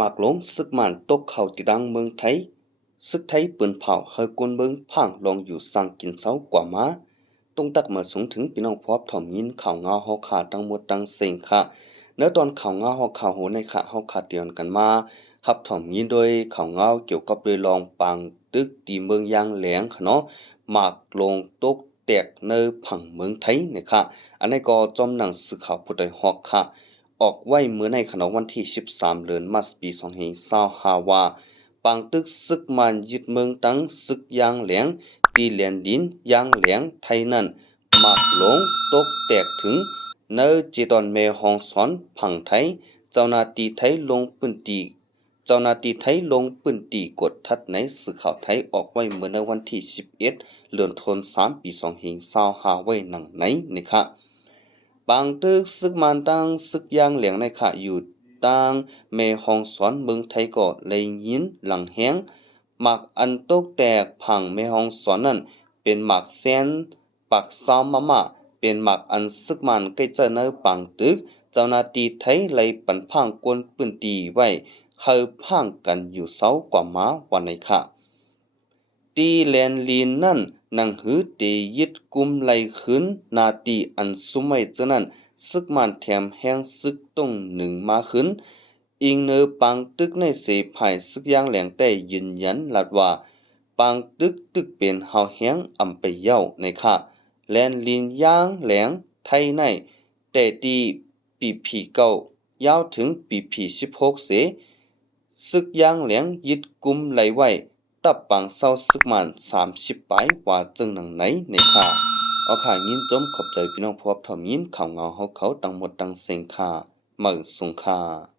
หมากหลงซึกมันตกเข้าติดังเมืองไทยซึกไทยปืนเผาเฮอกวนเมืองพังลองอยู่สั่งกินเซากว่ามาต้องตักมาสูงถึงพี่น้องพบถ่อมยินข่าวเงาเฮาขาทั้งหมดทั้งเซ็งค่ะเนื้อตอนข่าวเงาเฮาข่าวโหในค่ะเฮาขาเตียนกันมารับถ่อมยินโดยข่าวเงาเกี่ยวกับโดยรองปางตึกตีเมืองยางแหลงค่ะเนาะหมากลงตกแตกเนอผังเมืองไทยนะคะอันนี้ก็จอมหนังสือข่าวผู้ใดฮอกค่ะออกไว้เมื่อในขณะวันที่13เดือนมกราคมปี2525ว่าปางตึกซึกมันยึดเมืองตั้งซึกยางแหลงตีแหลนดินยางแหลงไทยนั้นหมากหลงตกแตกถึงเนอจีตอนเมฮองสอนผังไทยเจ้าหน้าที่ไทยลงพื้นที่กดทัดในสื่อข่าวไทยออกไว้เมื่อในวันที่11เดือนธันวาคมปี2525ไว้หนังไหนนะคะบางตึกซึกมันตั้งซึกยางเหลียงในค่ะอยู่ตั้งแม่ฮองสอนเมืองไทยก็เลยยินหลังแห้งหมากอันตกแตกผังแม่ฮองสอนนั้นเป็นหมากแซนปักซาวมาเป็นหมากอันซึกมันใกล้จะเนอปังตึกเจ้าหน้าที่ไทยเลยปันพังกวนปืนตีไว้เฮาพังกันอยู่เสากว่ามาวันไหนค่ะตีแลนลีนนั่นนังหือเตยิดกุมไหลขึ้นนาตีอันสุมัยเจนั้นซึกมันแถมแห้งซึกต้องหนึ่งมาขึ้นอิงเนอปังตึกในเสภายซึกยางแหลงแต่ยืนยันลัดว่าปังตึกเป็นเฮาแห้งอำไปเย้าในค่ะแลนลีนยางแหลงไทยในแต่ตีปีผีเก่ายาวถึงปีผี16เสซึกยางแหลงยึดกุมไหลไว้ตับปังเศร้าซึกมัน30ปลายว่าจึงหนังไหนในค่ะเอาค่ะยินจมขอบใจพี่น้องพบถ่อมยินข่าวเงาเฮาเขาตั้งหมดตั้งเสียงค่ะมื้อสงค่ะ